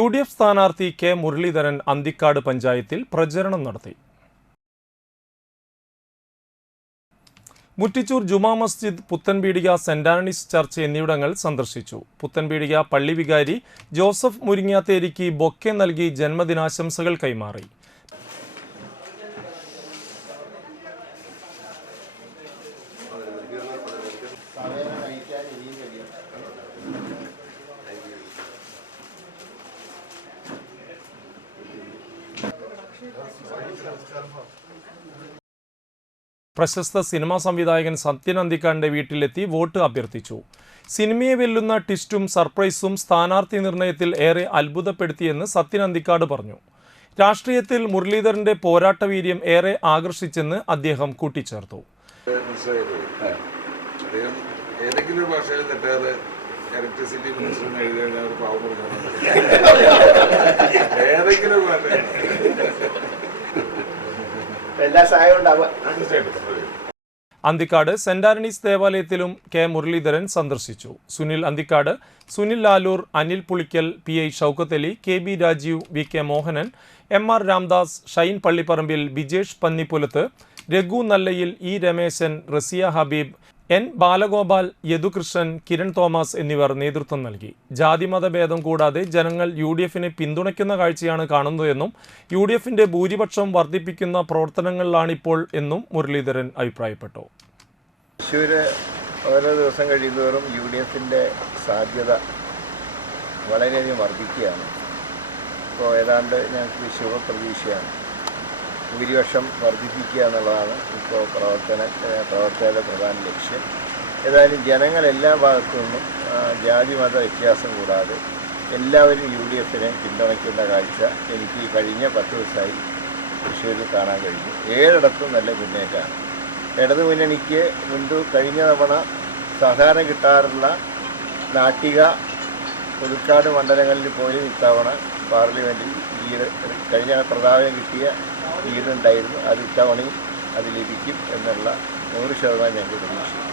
UDF സ്ഥാനാർത്ഥി K Muraleedharan Anthikad പഞ്ചായത്തിൽ പ്രചരണം നടത്തി. Muttichur Juma Masjid, Puthenpeedika saint Antony's church എന്നിവിടങ്ങൾ സന്ദർശിച്ചു. പുത്തൻപീടിക പള്ളി വികാരി ജോസഫ് മുരിങ്ങാത്തേരിക്ക് ബൊക്കെ നൽകി ജന്മദിനാശംസകൾ കൈമാറി. പ്രശസ്ത സിനിമാ സംവിധായകൻ സത്യൻ അന്തിക്കാടിന്റെ വീട്ടിലെത്തി വോട്ട് അഭ്യർത്ഥിച്ചു. സിനിമയെ വെല്ലുന്ന ട്വിസ്റ്റും സർപ്രൈസും സ്ഥാനാർത്ഥി നിർണയത്തിൽ ഏറെ അത്ഭുതപ്പെടുത്തിയെന്ന് സത്യൻ അന്തിക്കാട് പറഞ്ഞു. രാഷ്ട്രീയത്തിൽ മുരളീധരന്റെ പോരാട്ടവീര്യം ഏറെ ആകർഷിച്ചെന്ന് അദ്ദേഹം കൂട്ടിച്ചേർത്തു. അന്തിക്കാട് സെന്റ് ആന്റണീസ് ദേവാലയത്തിലും കെ മുരളീധരൻ സന്ദർശിച്ചു. Sunil Anthikad, Sunil Lalur, Anil Pulikkal, PI Shoukath Ali, KB Rajeev, VK Mohanan, MR Ramdas, Shine Pallipparambil, Bijesh Pannippulath, Raghu Nallayil, E Rameshan, Rasiya Habeeb, N Balagopal, Yadukrishnan, Kiran Thomas എന്നിവർ നേതൃത്വം നൽകി. ജാതിമതഭേദം കൂടാതെ ജനങ്ങൾ UDFനെ പിന്തുണയ്ക്കുന്ന കാഴ്ചയാണ് കാണുന്നതെന്നും UDFന്റെ ഭൂരിപക്ഷം വർദ്ധിപ്പിക്കുന്ന പ്രവർത്തനങ്ങളിലാണിപ്പോൾ എന്നും മുരളീധരൻ അഭിപ്രായപ്പെട്ടു. ഓരോ ദിവസം കഴിയുന്നതോറും UDFന്റെ സാധ്യത വളരെയധികം വർദ്ധിക്കുകയാണ്. ഇപ്പോൾ ഏതാണ്ട് ഞങ്ങൾക്ക് ശുഭപ്രതീക്ഷയാണ്. ഭൂരിപക്ഷം വർദ്ധിപ്പിക്കുക എന്നുള്ളതാണ് ഇപ്പോൾ പ്രവർത്തകരുടെ പ്രധാന ലക്ഷ്യം. ഏതായാലും ജനങ്ങൾ എല്ലാ ഭാഗത്തു നിന്നും ജാതി മത വ്യത്യാസം കൂടാതെ എല്ലാവരും UDFനെ പിന്തുണയ്ക്കുന്ന കാഴ്ച എനിക്ക് കഴിഞ്ഞ 10 ദിവസമായി തൃശ്ശൂരിൽ കാണാൻ കഴിഞ്ഞു. 7 ഇടത്തും നല്ല മുന്നേറ്റമാണ്. ഇടതു മുന്നണിക്ക് മുൻപ് കഴിഞ്ഞ തവണ സാധാരണ കിട്ടാറുള്ള നാട്ടിക, പുതുക്കാട് മണ്ഡലങ്ങളിൽ പോലും ഇത്തവണ പാർലമെൻറ്റിൽ കഴിഞ്ഞ പ്രതാപം കിട്ടിയ ലീഡുണ്ടായിരുന്നു. അത് ഇത്തവണയും അത് ലഭിക്കും എന്നുള്ള 100% ഞങ്ങൾക്ക് പ്രതീക്ഷിക്കും.